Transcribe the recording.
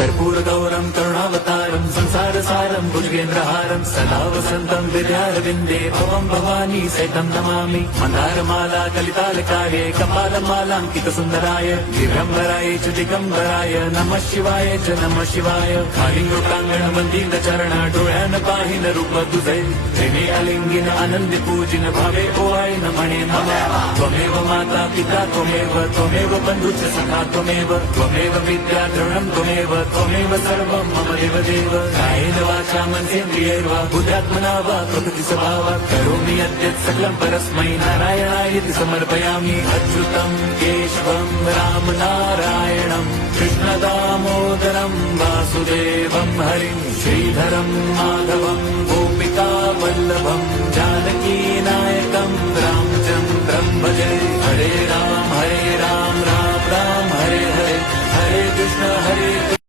कर्पूरगौरं करुणावतारं संसारसारं भुजगेन्द्रहारं सदा वसन्तं विद्यारविन्दे भवं भवानी सहितं नमामि। मन्दारमाला कलितालकाये कपालमालाङ्कितसुन्दराय दिगम्बराय च दिगम्बराय नमः शिवाय च नमः शिवाय। कालिङ्गोटाङ्गण वन्दितचरण डोळ्यान पाहिन रूप तुझे प्रेमे अलिंगिन आनंदी पूजिन भावे ओवाळीन म्हणे नमः। त्वमेव माता पिता त्वमेव बन्धुश्च सखा त्वमेव विद्या द्रविणं त्वमेव सर्वं मम देवदेव। कायेन वाचा मनसेन्द्रियैर्वा बुद्ध्यात्मना वा प्रकृति स्वभावात् करोमि यद्यत् सकलं परस्मै नारायणायति समर्पयामि। अच्युतं केशवं रामनारायणं कृष्णदामोदरं वासुदेवं हरिं श्रीधरं माधवं गोपिकावल्लभं जानकीनायकं रामचन्द्रं भजे। हरे राम राम राम हरे हरे, हरे कृष्ण हरे कृष्ण।